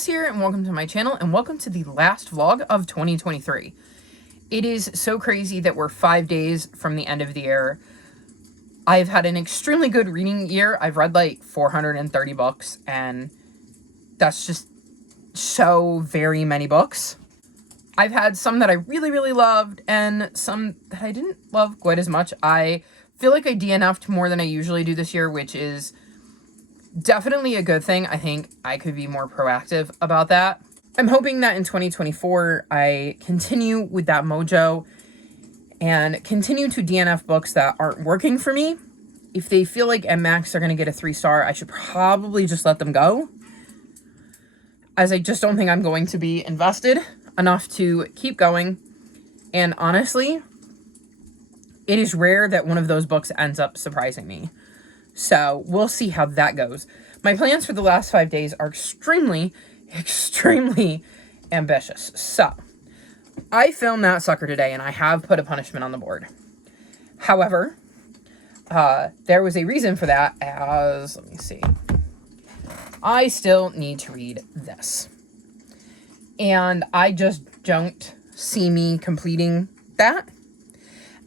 Jess here, and welcome to my channel, and welcome to the last vlog of 2023. It is so crazy that we're 5 days from the end of the year. I've had an extremely good reading year. I've read like 430 books, and that's just so very many books. I've had some that I really, really loved, and some that I didn't love quite as much. I feel like I DNF'd more than I usually do this year, which is definitely a good thing. I think I could be more proactive about that. I'm hoping that in 2024, I continue with that mojo and continue to DNF books that aren't working for me. If they feel like MMAX are going to get a 3-star, I should probably just let them go, as I just don't think I'm going to be invested enough to keep going. And honestly, it is rare that one of those books ends up surprising me. So we'll see how that goes. My plans for the last 5 days are extremely ambitious. So I filmed that sucker today, and I have put a punishment on the board. However, there was a reason for that, as, let me see, I still need to read this. And I just don't see me completing that.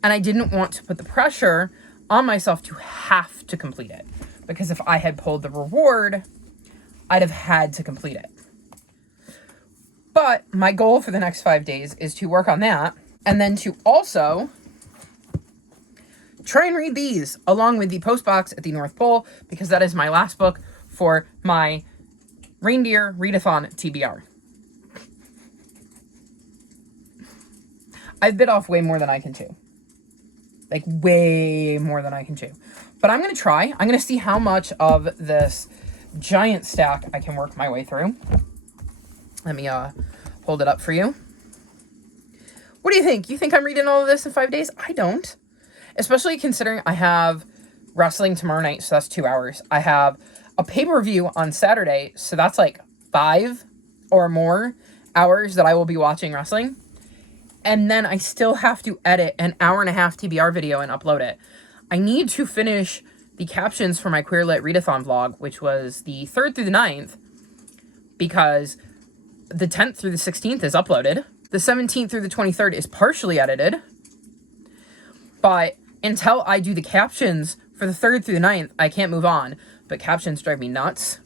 And I didn't want to put the pressure on myself to have to complete it, because if I had pulled the reward, I'd have had to complete it. But my goal for the next 5 days is to work on that, and then to also try and read these along with the Postbox at the North Pole, because that is my last book for my Reindeer Readathon TBR. I've bit off way more than I can chew. Like, way more than I can chew. But I'm going to try. I'm going to see how much of this giant stack I can work my way through. Let me hold it up for you. What do you think? You think I'm reading all of this in 5 days? I don't. Especially considering I have wrestling tomorrow night, so that's 2 hours. I have a pay-per-view on Saturday, so that's like 5 or more hours that I will be watching wrestling. And then I still have to edit an 1.5-hour TBR video and upload it. I need to finish the captions for my Queer Lit Readathon vlog, which was the 3rd through the 9th, because the 10th through the 16th is uploaded. The 17th through the 23rd is partially edited. But until I do the captions for the 3rd through the 9th, I can't move on. But captions drive me nuts.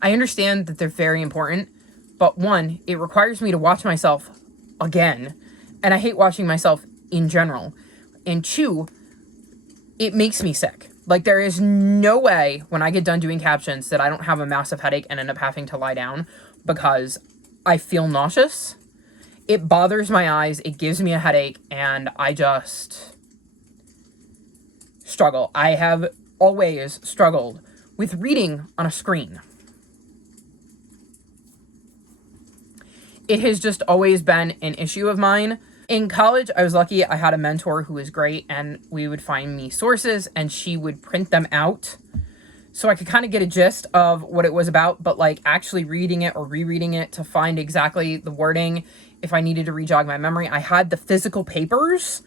I understand that they're very important. But one, it requires me to watch myself again, and I hate watching myself in general. And two, it makes me sick. Like, there is no way when I get done doing captions that I don't have a massive headache and end up having to lie down because I feel nauseous. It bothers my eyes, it gives me a headache, and I just struggle. I have always struggled with reading on a screen. It has just always been an issue of mine. In college, I was lucky. I had a mentor who was great, and we would find me sources, and she would print them out so I could kind of get a gist of what it was about. But like actually reading it or rereading it to find exactly the wording, if I needed to re-jog my memory, I had the physical papers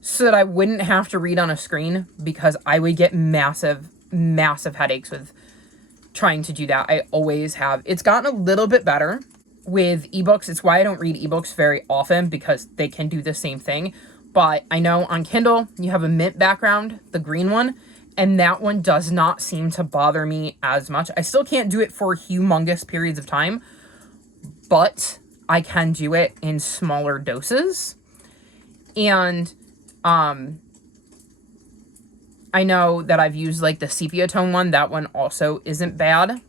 so that I wouldn't have to read on a screen, because I would get massive headaches with trying to do that. I always have. It's gotten a little bit better with ebooks. It's why I don't read ebooks very often, because they can do the same thing. But I know on Kindle, you have a mint background, the green one, and that one does not seem to bother me as much. I still can't do it for humongous periods of time, but I can do it in smaller doses. And I know that I've used like the sepia tone one. That one also isn't bad.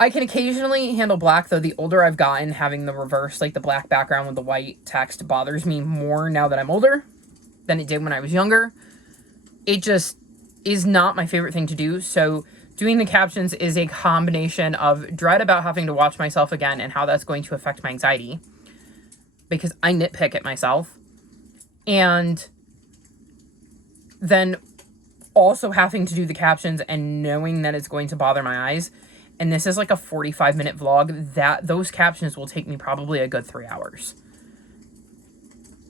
I can occasionally handle black, though the older I've gotten, having the reverse, like the black background with the white text, bothers me more now that I'm older than it did when I was younger. It just is not my favorite thing to do, so doing the captions is a combination of dread about having to watch myself again and how that's going to affect my anxiety, because I nitpick at myself, and then also having to do the captions and knowing that it's going to bother my eyes. And this is like a 45-minute vlog, that those captions will take me probably a good 3 hours.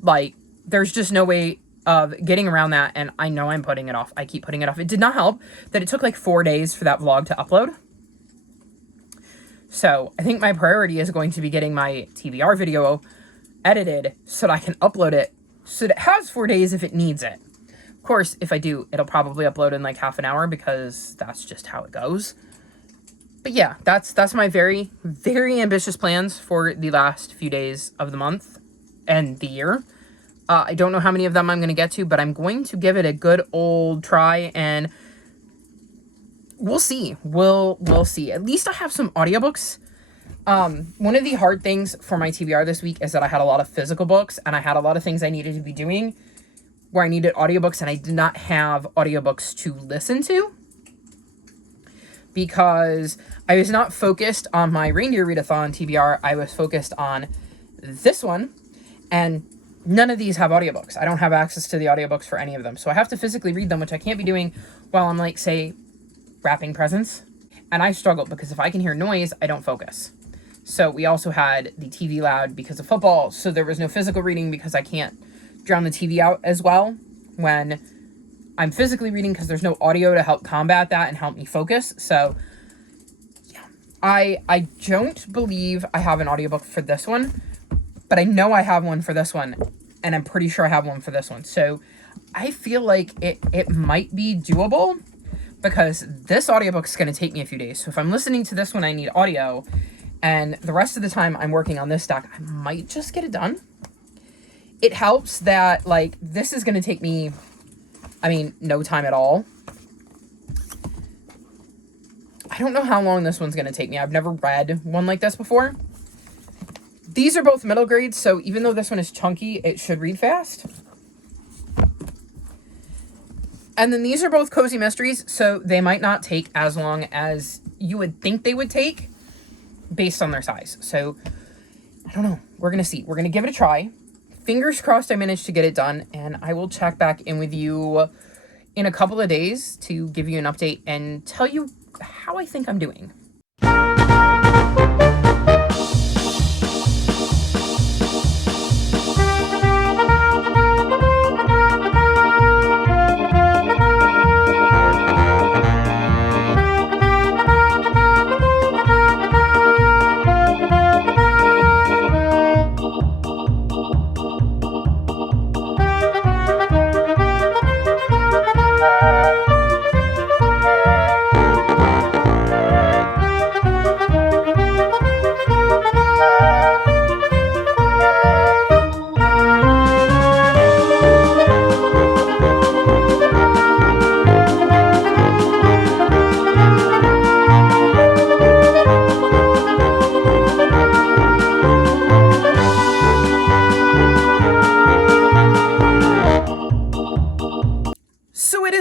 Like, there's just no way of getting around that, and I know I'm putting it off. I keep putting it off. It did not help that it took like 4 days for that vlog to upload. So I think my priority is going to be getting my TBR video edited so that I can upload it so that it has 4 days if it needs it. Of course, if I do, it'll probably upload in like half an hour because that's just how it goes. But yeah, that's my very, very ambitious plans for the last few days of the month and the year. I don't know how many of them I'm going to get to, but I'm going to give it a good old try, and we'll see. We'll see. At least I have some audiobooks. One of the hard things for my TBR this week is that I had a lot of physical books, and I had a lot of things I needed to be doing where I needed audiobooks, and I did not have audiobooks to listen to because I was not focused on my Reindeer Readathon TBR. I was focused on this one, and none of these have audiobooks. I don't have access to the audiobooks for any of them. So I have to physically read them, which I can't be doing while I'm like, say, wrapping presents. And I struggle because if I can hear noise, I don't focus. So we also had the TV loud because of football. So there was no physical reading because I can't drown the TV out as well when I'm physically reading because there's no audio to help combat that and help me focus. So yeah, I don't believe I have an audiobook for this one, but I know I have one for this one, and I'm pretty sure I have one for this one. So I feel like it might be doable because this audiobook is going to take me a few days. So if I'm listening to this one, I need audio, and the rest of the time I'm working on this stack, I might just get it done. It helps that, like, this is going to take me, no time at all. I don't know how long this one's going to take me. I've never read one like this before. These are both middle grades, so even though this one is chunky, it should read fast. And then these are both cozy mysteries, so they might not take as long as you would think they would take based on their size. So, I don't know. We're going to see. We're going to give it a try. Fingers crossed I managed to get it done, and I will check back in with you in a couple of days to give you an update and tell you how I think I'm doing.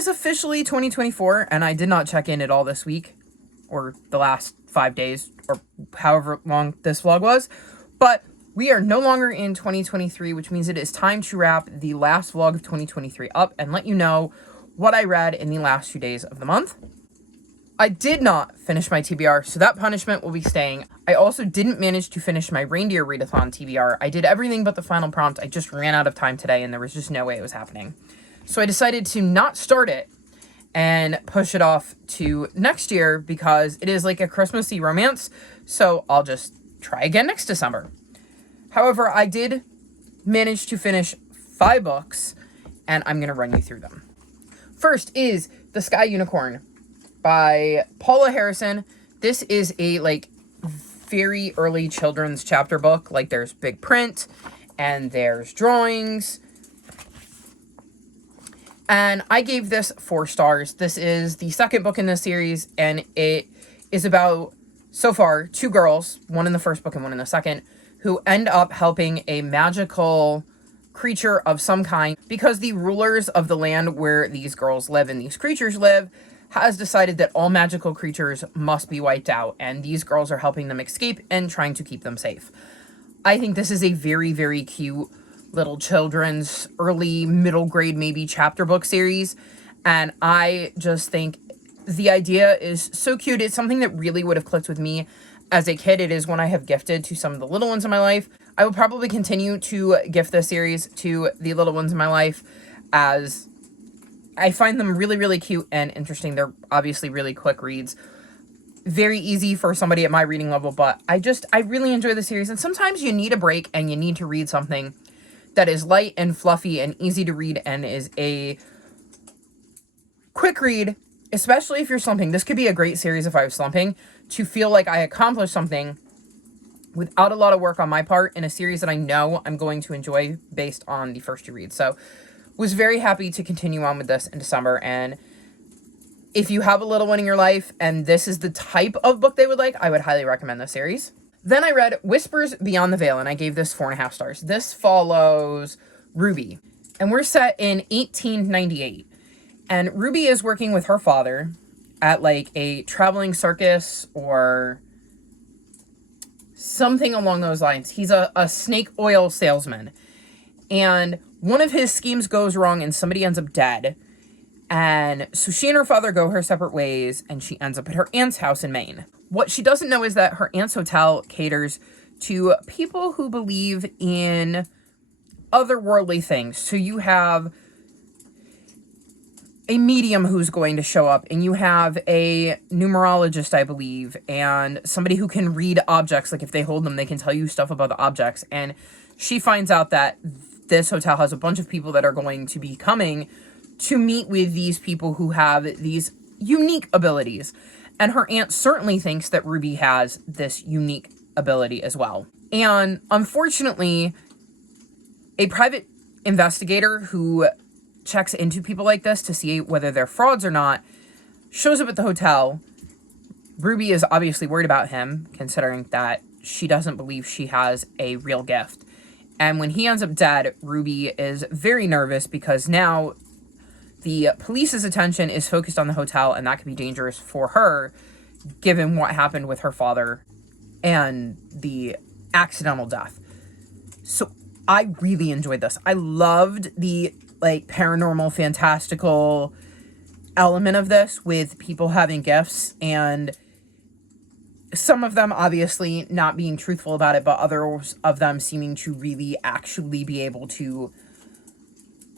Officially 2024, and I did not check in at all this week or the last 5 days or however long this vlog was, but we are no longer in 2023, which means it is time to wrap the last vlog of 2023 up and let you know what I read in the last few days of the month. I did not finish my TBR, so that punishment will be staying. I also didn't manage to finish my Reindeer Readathon TBR. I did everything but the final prompt. I just ran out of time today, and there was just no way it was happening. So I decided to not start it and push it off to next year because it is like a Christmassy romance, so I'll just try again next December. However, I did manage to finish 5 books, and I'm going to run you through them. First is The Sky Unicorn by Paula Harrison. This is a, very early children's chapter book. There's big print, and there's drawings. And I gave this 4 stars. This is the second book in this series, and it is about, so far, 2 girls, one in the first book and one in the second, who end up helping a magical creature of some kind because the rulers of the land where these girls live and these creatures live has decided that all magical creatures must be wiped out, and these girls are helping them escape and trying to keep them safe. I think this is a very, very cute little children's early middle grade maybe chapter book series, and I just think the idea is so cute. It's something that really would have clicked with me as a kid. It is one I have gifted to some of the little ones in my life. I will probably continue to gift this series to the little ones in my life as I find them really, really cute and interesting. They're obviously really quick reads. very easy for somebody at my reading level, but I really enjoy the series. And sometimes you need a break and you need to read something that is light and fluffy and easy to read and is a quick read, especially if you're slumping. This could be a great series if I was slumping, to feel like I accomplished something without a lot of work on my part in a series that I know I'm going to enjoy based on the first two reads. So was very happy to continue on with this in December. And if you have a little one in your life and this is the type of book they would like, I would highly recommend this series. Then I read Whispers Beyond the Veil, and I gave this 4.5 stars. This follows Ruby, and we're set in 1898. And Ruby is working with her father at like a traveling circus or something along those lines. He's a snake oil salesman. And one of his schemes goes wrong and somebody ends up dead. And so she and her father go her separate ways, and she ends up at her aunt's house in Maine. What she doesn't know is that her aunt's hotel caters to people who believe in otherworldly things. So you have a medium who's going to show up, and you have a numerologist, I believe, and somebody who can read objects. Like if they hold them, they can tell you stuff about the objects. And she finds out that this hotel has a bunch of people that are going to be coming to meet with these people who have these unique abilities. And her aunt certainly thinks that Ruby has this unique ability as well. And unfortunately, a private investigator who checks into people like this to see whether they're frauds or not shows up at the hotel. Ruby is obviously worried about him, considering that she doesn't believe she has a real gift. And when he ends up dead, Ruby is very nervous because now the police's attention is focused on the hotel, and that could be dangerous for her, given what happened with her father and the accidental death. So I really enjoyed this. I loved the paranormal, fantastical element of this, with people having gifts and some of them obviously not being truthful about it, but others of them seeming to really actually be able to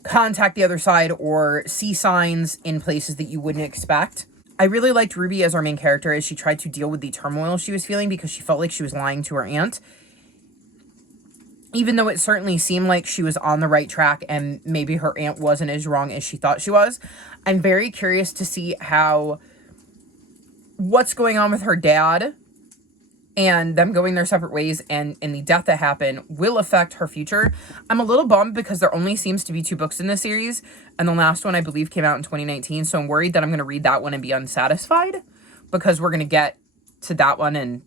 contact the other side or see signs in places that you wouldn't expect. I really liked Ruby as our main character as she tried to deal with the turmoil she was feeling because she felt like she was lying to her aunt. Even though it certainly seemed like she was on the right track and maybe her aunt wasn't as wrong as she thought she was. I'm very curious to see what's going on with her dad and them going their separate ways and the death that happened will affect her future. I'm a little bummed because there only seems to be 2 books in this series, and the last one I believe came out in 2019, so I'm worried that I'm going to read that one and be unsatisfied because we're going to get to that one and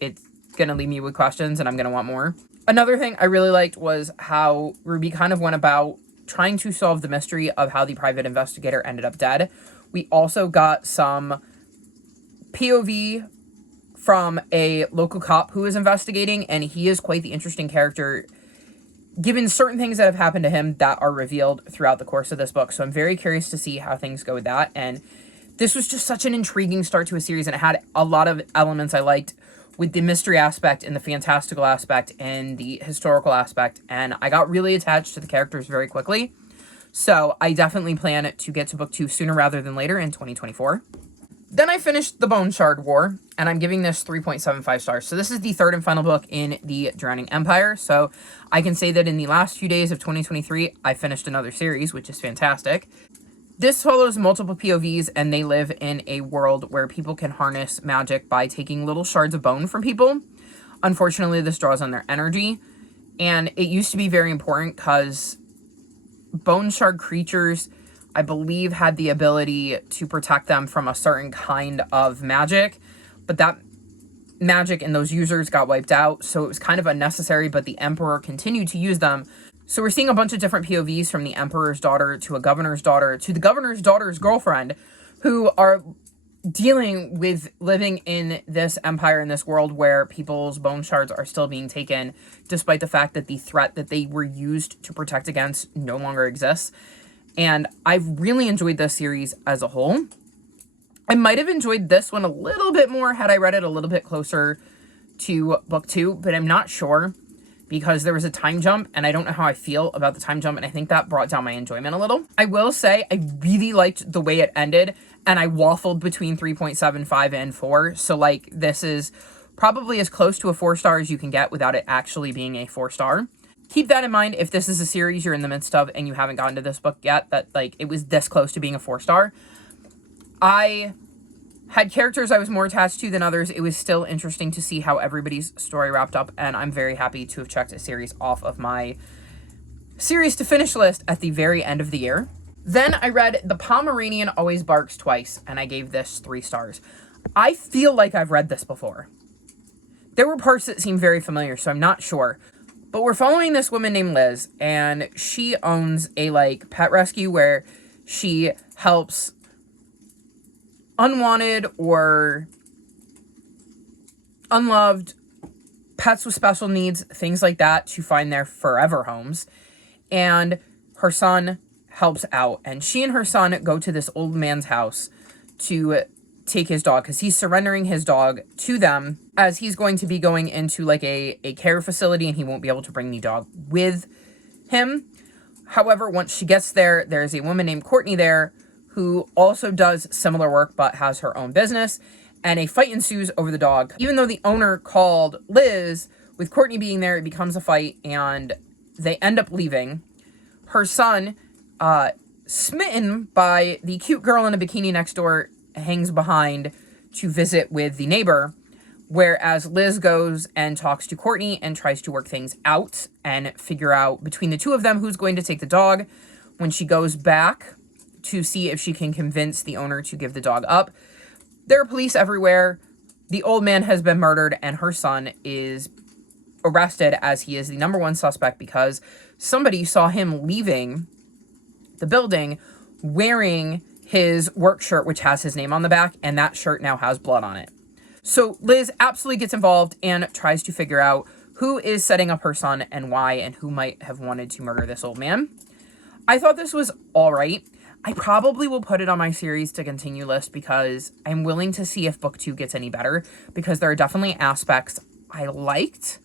it's going to leave me with questions and I'm going to want more. Another thing I really liked was how Ruby kind of went about trying to solve the mystery of how the private investigator ended up dead. We also got some POV from a local cop who is investigating, and he is quite the interesting character, given certain things that have happened to him that are revealed throughout the course of this book. So I'm very curious to see how things go with that. And this was just such an intriguing start to a series, and it had a lot of elements I liked with the mystery aspect and the fantastical aspect and the historical aspect. And I got really attached to the characters very quickly. So I definitely plan to get to book 2 sooner rather than later in 2024. Then I finished The Bone Shard War, and I'm giving this 3.75 stars. So this is the 3rd and final book in the Drowning Empire. So I can say that in the last few days of 2023, I finished another series, which is fantastic. This follows multiple POVs, and they live in a world where people can harness magic by taking little shards of bone from people. Unfortunately, this draws on their energy, and it used to be very important because bone shard creatures, I believe, had the ability to protect them from a certain kind of magic, but that magic and those users got wiped out, so it was kind of unnecessary, but the Emperor continued to use them. So we're seeing a bunch of different POVs, from the Emperor's daughter to a governor's daughter to the governor's daughter's girlfriend, who are dealing with living in this empire, in this world where people's bone shards are still being taken, despite the fact that the threat that they were used to protect against no longer exists. And I've really enjoyed this series as a whole. I might have enjoyed this one a little bit more had I read it a little bit closer to book 2, but I'm not sure because there was a time jump and I don't know how I feel about the time jump, and I think that brought down my enjoyment a little. I will say I really liked the way it ended and I waffled between 3.75 and 4. So, like, this is probably as close to a 4-star as you can get without it actually being a 4-star. Keep that in mind if this is a series you're in the midst of and you haven't gotten to this book yet, that, like, it was this close to being a 4-star. I had characters I was more attached to than others. It was still interesting to see how everybody's story wrapped up, and I'm very happy to have checked a series off of my series to finish list at the very end of the year. Then I read The Pomeranian Always Barks Twice, and I gave this 3 stars. I feel like I've read this before. There were parts that seemed very familiar, so I'm not sure. But we're following this woman named Liz, and she owns a, like, pet rescue where she helps unwanted or unloved pets with special needs, things like that, to find their forever homes. And her son helps out, and she and her son go to this old man's house to take his dog, because he's surrendering his dog to them, as he's going to be going into, like, a care facility, and he won't be able to bring the dog with him. However, once she gets there, there's a woman named Courtney there who also does similar work but has her own business, and a fight ensues over the dog. Even though the owner called Liz, with Courtney being there, it becomes a fight, and they end up leaving. Her son, smitten by the cute girl in a bikini next door, hangs behind to visit with the neighbor, whereas Liz goes and talks to Courtney and tries to work things out and figure out between the two of them who's going to take the dog. When she goes back to see if she can convince the owner to give the dog up, there are police everywhere. The old man has been murdered, and her son is arrested, as he is the number one suspect because somebody saw him leaving the building wearing his work shirt, which has his name on the back, and that shirt now has blood on it. So Liz absolutely gets involved and tries to figure out who is setting up her son and why, and who might have wanted to murder this old man. I thought this was all right. I probably will put it on my series to continue list because I'm willing to see if book 2 gets any better, because there are definitely aspects I liked.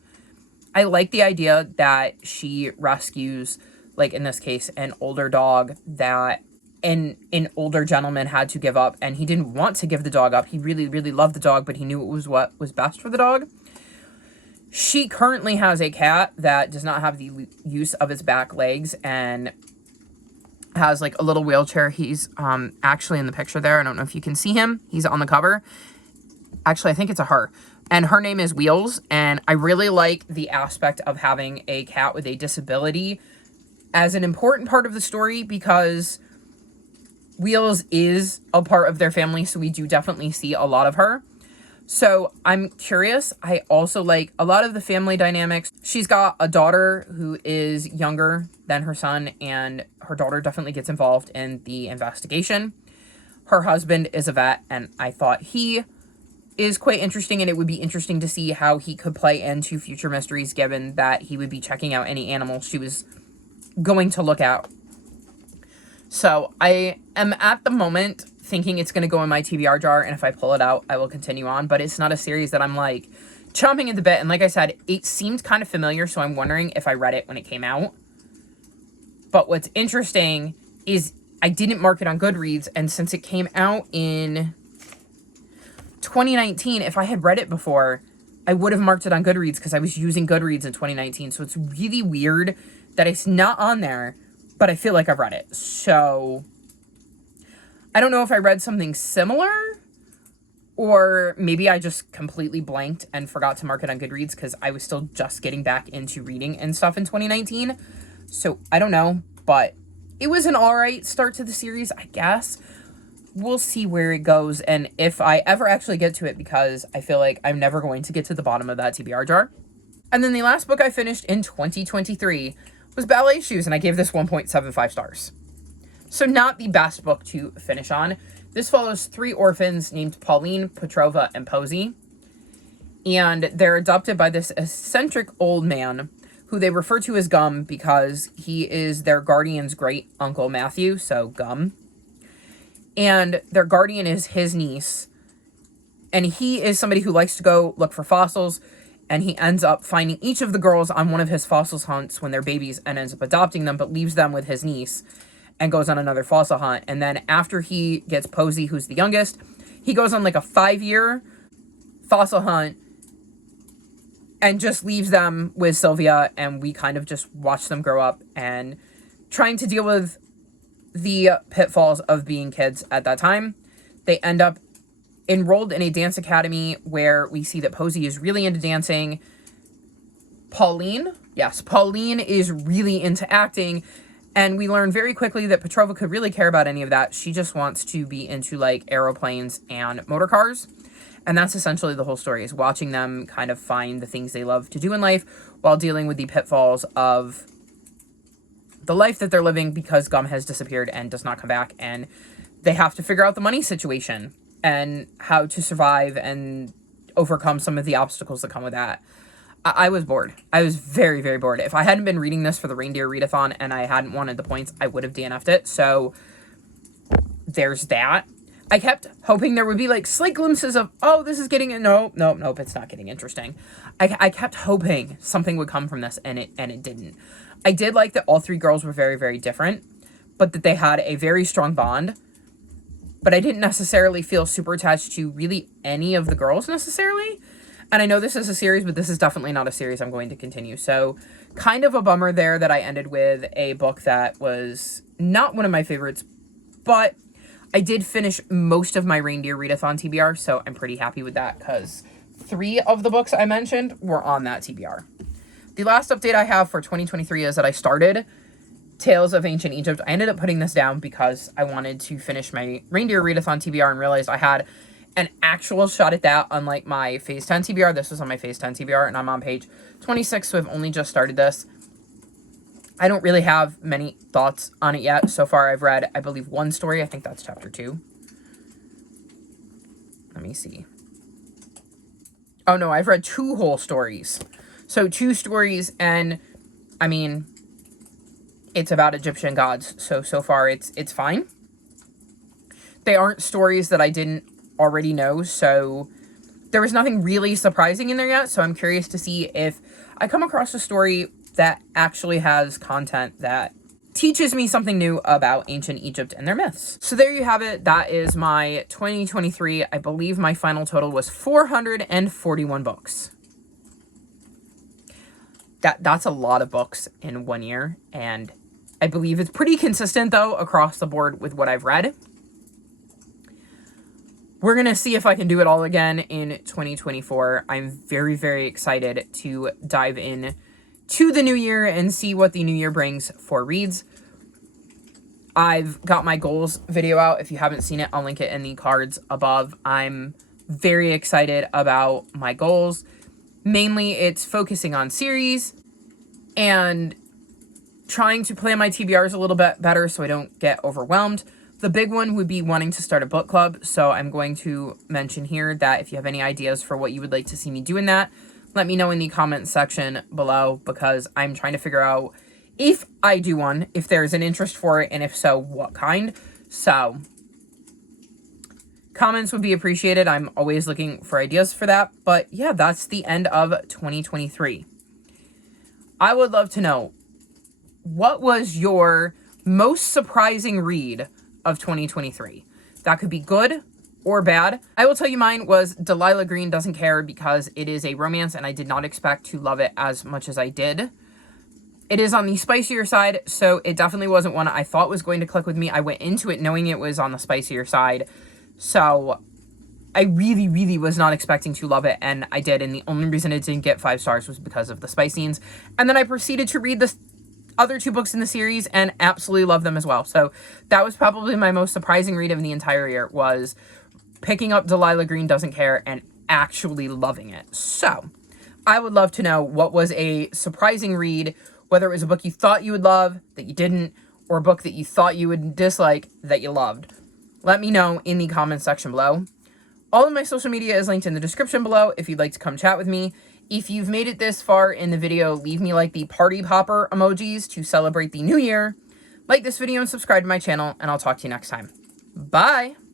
I like the idea that she rescues, like in this case, an older dog that an older gentleman had to give up, and he didn't want to give the dog up. He really, really loved the dog, but he knew it was what was best for the dog. She currently has a cat that does not have the use of its back legs and has, like, a little wheelchair. He's actually in the picture there. I don't know if you can see him. He's on the cover. Actually, I think it's a her. And her name is Wheels, and I really like the aspect of having a cat with a disability as an important part of the story, because Wheels is a part of their family, so we do definitely see a lot of her. So I'm curious. I also like a lot of the family dynamics. She's got a daughter who is younger than her son, and her daughter definitely gets involved in the investigation. Her husband is a vet, and I thought he is quite interesting, and it would be interesting to see how he could play into future mysteries, given that he would be checking out any animals she was going to look at. So I am at the moment thinking it's going to go in my TBR jar, and if I pull it out, I will continue on. But it's not a series that I'm, like, chomping at the bit. And like I said, it seemed kind of familiar, so I'm wondering if I read it when it came out. But what's interesting is I didn't mark it on Goodreads, and since it came out in 2019, if I had read it before, I would have marked it on Goodreads because I was using Goodreads in 2019. So it's really weird that it's not on there, but I feel like I've read it. So I don't know if I read something similar, or maybe I just completely blanked and forgot to mark it on Goodreads because I was still just getting back into reading and stuff in 2019. So I don't know, but it was an all right start to the series, I guess. We'll see where it goes and if I ever actually get to it, because I feel like I'm never going to get to the bottom of that TBR jar. And then the last book I finished in 2023 was Ballet Shoes, and I gave this 1.75 stars. So not the best book to finish on. This follows 3 orphans named Pauline, Petrova, and Posey. And they're adopted by this eccentric old man who they refer to as Gum because he is their guardian's great uncle Matthew, so Gum. And their guardian is his niece. And he is somebody who likes to go look for fossils. And he ends up finding each of the girls on one of his fossils hunts when they're babies and ends up adopting them, but leaves them with his niece. and goes on another fossil hunt. And then after he gets Posey, who's the youngest, he goes on like a 5-year fossil hunt and just leaves them with Sylvia, and we kind of just watch them grow up and trying to deal with the pitfalls of being kids at that time. They end up enrolled in a dance academy where we see that Posey is really into dancing. Pauline is really into acting, and we learn very quickly that Petrova could really care about any of that. She just wants to be into like aeroplanes and motor cars. And that's essentially the whole story, is watching them kind of find the things they love to do in life while dealing with the pitfalls of the life that they're living because Gum has disappeared and does not come back. And they have to figure out the money situation and how to survive and overcome some of the obstacles that come with that. I was bored. I was very, very bored. If I hadn't been reading this for the Reindeer Readathon and I hadn't wanted the points, I would have DNF'd it. So there's that. I kept hoping there would be like slight glimpses of, oh, this is getting it. Nope, it's not getting interesting. I kept hoping something would come from this, and it didn't. I did like that all 3 girls were very, very different, but that they had a very strong bond. But I didn't necessarily feel super attached to really any of the girls necessarily. And I know this is a series, but this is definitely not a series I'm going to continue. So kind of a bummer there that I ended with a book that was not one of my favorites, but I did finish most of my Reindeer Readathon TBR, so I'm pretty happy with that because 3 of the books I mentioned were on that TBR. The last update I have for 2023 is that I started Tales of Ancient Egypt. I ended up putting this down because I wanted to finish my Reindeer Readathon TBR and realized I had an actual shot at that, unlike my Phase 10 TBR. This was on my Phase 10 TBR, and I'm on page 26, so I've only just started this. I don't really have many thoughts on it yet. So far, I've read, I believe, 1 story. I think that's chapter 2. Let me see. Oh, no, I've read 2 whole stories. So 2 stories, and, I mean, it's about Egyptian gods. So far, it's fine. They aren't stories that I didn't already know, so there was nothing really surprising in there yet. So I'm curious to see if I come across a story that actually has content that teaches me something new about ancient Egypt and their myths. So there you have it. That is my 2023. I believe my final total was 441 books. That's a lot of books in 1 year, and I believe it's pretty consistent, though, across the board with what I've read. We're going to see if I can do it all again in 2024. I'm very, very excited to dive in to the new year and see what the new year brings for reads. I've got my goals video out. If you haven't seen it, I'll link it in the cards above. I'm very excited about my goals. Mainly, it's focusing on series and trying to plan my TBRs a little bit better so I don't get overwhelmed. The big one would be wanting to start a book club, so I'm going to mention here that if you have any ideas for what you would like to see me do in that, let me know in the comments section below, because I'm trying to figure out if I do one, if there's an interest for it, and if so, what kind. So, comments would be appreciated. I'm always looking for ideas for that. But yeah, that's the end of 2023. I would love to know, what was your most surprising read of 2023? That could be good or bad. I will tell you mine was Delilah Green Doesn't Care, because it is a romance and I did not expect to love it as much as I did. It is on the spicier side, so it definitely wasn't one I thought was going to click with me. I went into it knowing it was on the spicier side, so I really, really was not expecting to love it, and I did, and the only reason it didn't get 5 stars was because of the spice scenes. And then I proceeded to read the other 2 books in the series and absolutely love them as well. So that was probably my most surprising read of the entire year, was picking up Delilah Green Doesn't Care and actually loving it. So I would love to know, what was a surprising read, whether it was a book you thought you would love that you didn't, or a book that you thought you would dislike that you loved. Let me know in the comments section below. All of my social media is linked in the description below if you'd like to come chat with me. If you've made it this far in the video, leave me like the party popper emojis to celebrate the new year. Like this video and subscribe to my channel, and I'll talk to you next time. Bye!